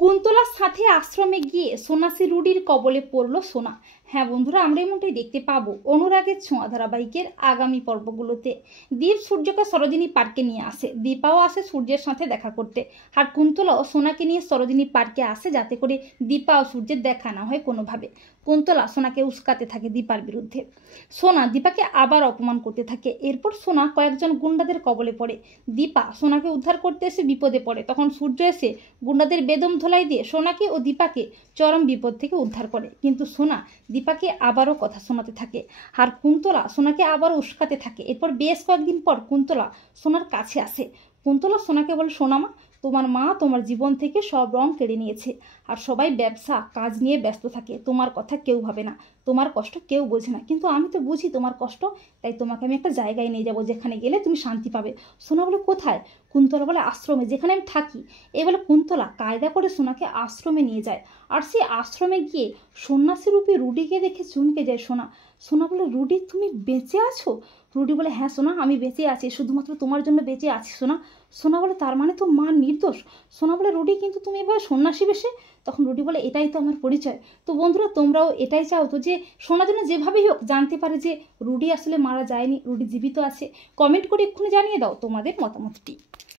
কুন্তলার সাথে আশ্রমে গিয়ে সন্ন্যাসী রুডির কবলে পড়ল সোনা। হ্যাঁ বন্ধুরা, আমরা এমনটাই দেখতে পাবো অনুরাগের ছোঁয়া ধারাবাহিকের আগামী পর্বগুলোতে। দীপ সূর্যকে সরোজিনী পার্কে নিয়ে আসে, দীপাও আসে সূর্যের সাথে দেখা করতে, আর কুন্তলাও সোনাকে নিয়ে সরোজিনী পার্কে আসে যাতে করে দীপা ও সূর্যের দেখা না হয় কোনোভাবে। কুন্তলা সোনাকে উস্কাতে থাকে দীপার বিরুদ্ধে। সোনা দীপাকে আবার অপমান করতে থাকে। এরপর সোনা কয়েকজন গুন্ডাদের কবলে পড়ে। দীপা সোনাকে উদ্ধার করতে এসে বিপদে পড়ে। তখন সূর্য এসে গুন্ডাদের বেদম ধোলাই দিয়ে সোনাকে ও দীপাকে চরম বিপদ থেকে উদ্ধার করে। কিন্তু সোনা দীপাকে আবারও কথা শোনাতে থাকে, আর কুন্তলা সোনাকে আবার উস্কাতে থাকে। এরপর বেশ কয়েকদিন পর কুন্তলা সোনার কাছে আসে। কুন্তলা সোনাকে বলে, সোনামা, তোমার মা তোমার জীবন থেকে সব রং কেড়ে নিয়েছে, আর সবাই ব্যবসা কাজ নিয়ে ব্যস্ত থাকে, তোমার কথা কেউ ভাবে না, তোমার কষ্ট কেউ বোঝে না, কিন্তু আমি তো বুঝি তোমার কষ্ট, তাই তোমাকে আমি একটা জায়গায় নিয়ে যাবো যেখানে গেলে তুমি শান্তি পাবে। সোনা বলে, কোথায়? কুন্তলা বলে, আশ্রমে, যেখানে আমি থাকি। এই বলে কুন্তলা কায়দা করে সোনাকে আশ্রমে নিয়ে যায়। আর সেই আশ্রমে গিয়ে সন্ন্যাসী রূপী রুডিকে দেখে চমকে যায় সোনা। সোনা বলে, রুডি, তুমি বেঁচে আছো? রুডি বলে, হ্যাঁ সোনা, আমি বেঁচে আছি, শুধুমাত্র তোমার জন্য বেঁচে আছি সোনা। সোনা বলে, তার মানে তো মা নির্দোষ? সোনা বলে, রুডি, কিন্তু তুমি এভাবে সন্ন্যাসী বেশে? তখন রুডি বলে, এটাই তো আমার পরিচয়। তো বন্ধুরা, তোমরাও এটাই চাও তো যে সোনা যেন যেভাবেই হোক জানতে পারে যে রুডি আসলে মারা যায়নি, রুডি জীবিত আছে? কমেন্ট করে এক্ষুনি জানিয়ে দাও তোমাদের মতামতটি।